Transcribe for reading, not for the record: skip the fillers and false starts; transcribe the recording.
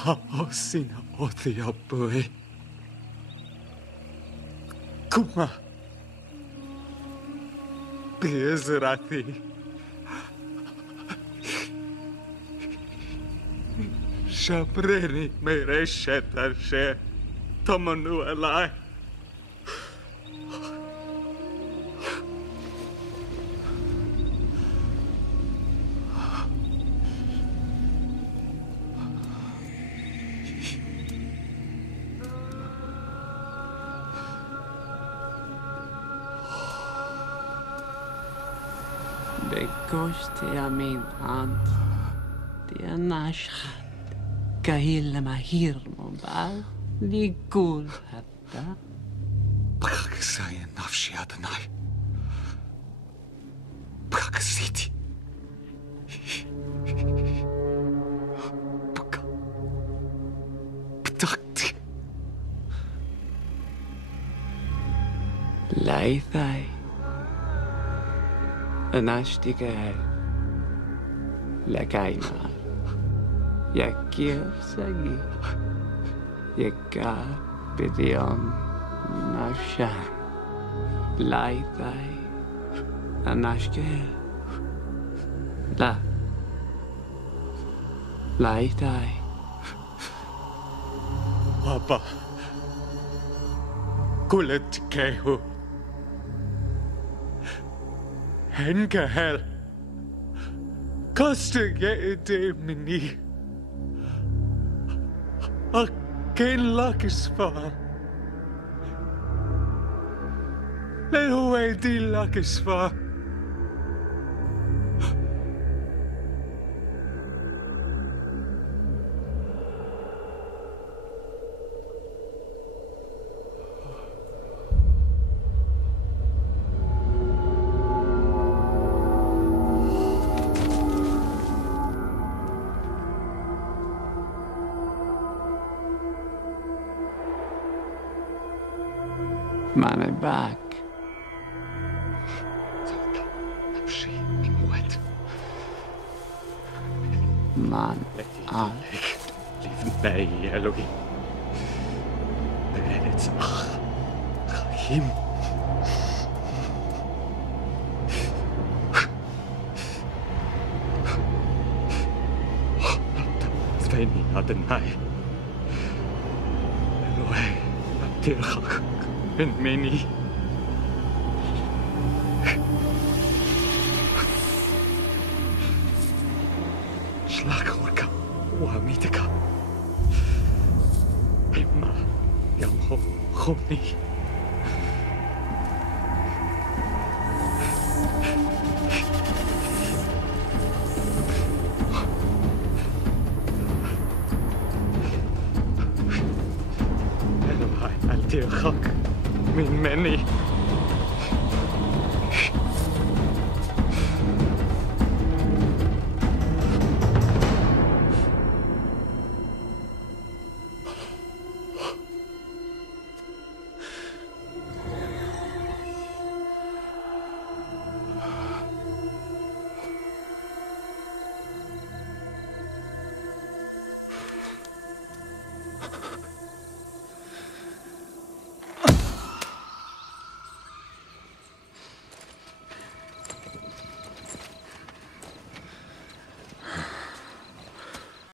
Haosina othia bui. Kuma. Bezrathi. Shapreni meresheta she. Tomanu alai. بكشت يمين عند دي ناشخت كهيل مهير مبال ليقول حتى Brakasaya nafshi Adonai. Brakasiti. Baka. Btakti. ليثاي أناشتكي لكايما يكير سجي يكا بديون ناشا ليثاي أناشتكي لا ليثاي Papa. Kulet kehu. Hengahel. Koste de mini. A geen lakisvar. Let away die lakisvar. Money back. Nafshi imwet. Man on. Lieve bij Elohim. Beretz ach. Chachim. Zveni Adonai. Elohei. Tirchach. En meni. Schlagorka. Wamiteka. Emma. Yamho. Choni. Elohai. Al tirchach. Min meni.